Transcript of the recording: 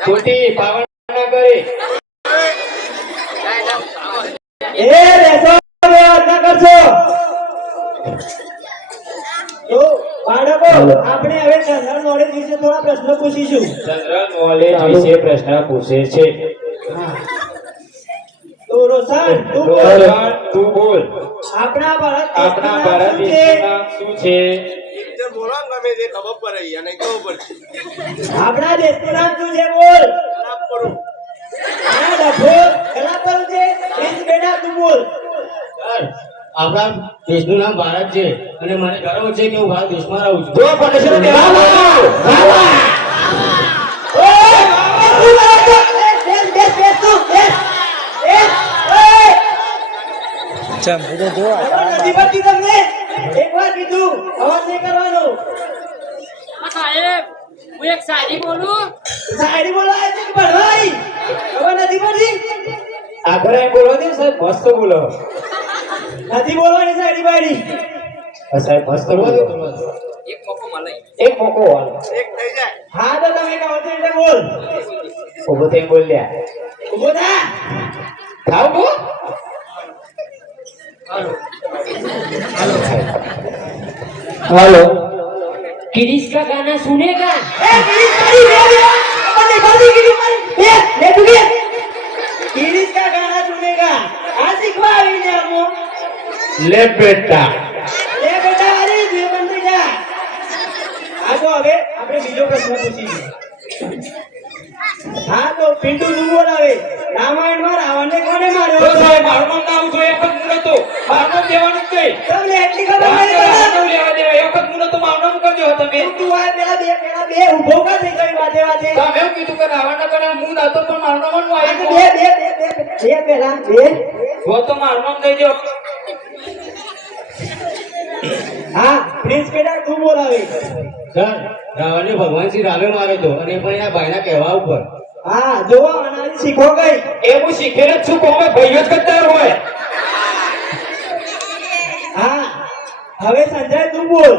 ખોટી પાવન ના કરે એ બેસો વાત ના કરશો તો બાળકો આપણે હવે જનરલ નોલેજ વિશે થોડા પ્રશ્નો પૂછીશું જનરલ નોલેજ વિશે પ્રશ્ન પૂછે છે તો રોશન તું બોલ આપણા ભારત દેશનું નામ શું છે બોલો ગમે તે ખબર પડે અને ખબર પડશે આપણા દેશનું નામ શું છે બોલ ખરાબ કરો આ ડફો ખરાબ કરું છે પ્લીઝ બેટા તું બોલ આપણા દેશનું નામ ભારત છે અને મને ગર્વ છે કે હું ભારત દેશમાં રહું છું જો પટેલ એકવાર કીધું અવાજ નહીં કરવાનો સાહેબ હું એક શાયરી બોલું શાયરી બોલાય છે કે ભણાઈ ખબર નથી પડતી આગળ એમ બોલો ને સાહેબ મસ્ત બોલો નથી બોલવાની શાયરી બાયડી સાહેબ મસ્ત બોલો એક મોકો મળે એક મોકો હાલ એક થઈ જાય હા તો તમે કહો છો એટલે બોલ ઉભો થઈને બોલ્યા ઉભો થા ખાવ બો हेलो किरीश का गाना सुनेगा ए गिरीश मारी बंदे बंदी गिरीश मारी ले तू के गिरीश का गाना सुनेगा आ सिखवा भी ले हमो ले बेटा अरे जे बंदे जा आ तो હવે આપણે બીજો પ્રશ્ન પૂછીશું હા તો પિન્ટુ તું બોલાવે રામાયણમાં રાવણને કોને માર્યો તો સાહેબ મારું નામ ના આવજો એક જ મુનો તો મારું નામ દેવાનું જ નહીં તમને એટલી ખબર નહીં નામ લેવા દેવા એક જ મુનો તો મારું નામ કરજો તમે તું આ પેલા બે ઉભો કા થઈ ગઈ વાતે વાતે તમે એમ કીધું કે રાવણના કને હું નાતો પણ મારું નામ નું આ તો બે પેલા હો તો મારું નામ દઈ દો હા પ્રિન્સ બેટા તું બોલાવે સર રાવણને ભગવાન શ્રી રામે માર્યો હતો અને પણ એના ભાઈના કહેવા ઉપર હા જોવા અનારી શીખો ગઈ એ હું શીખેલ જ છું કોમે ભાઈઓ જ કરતા હોય હા હવે સંજય તું બોલ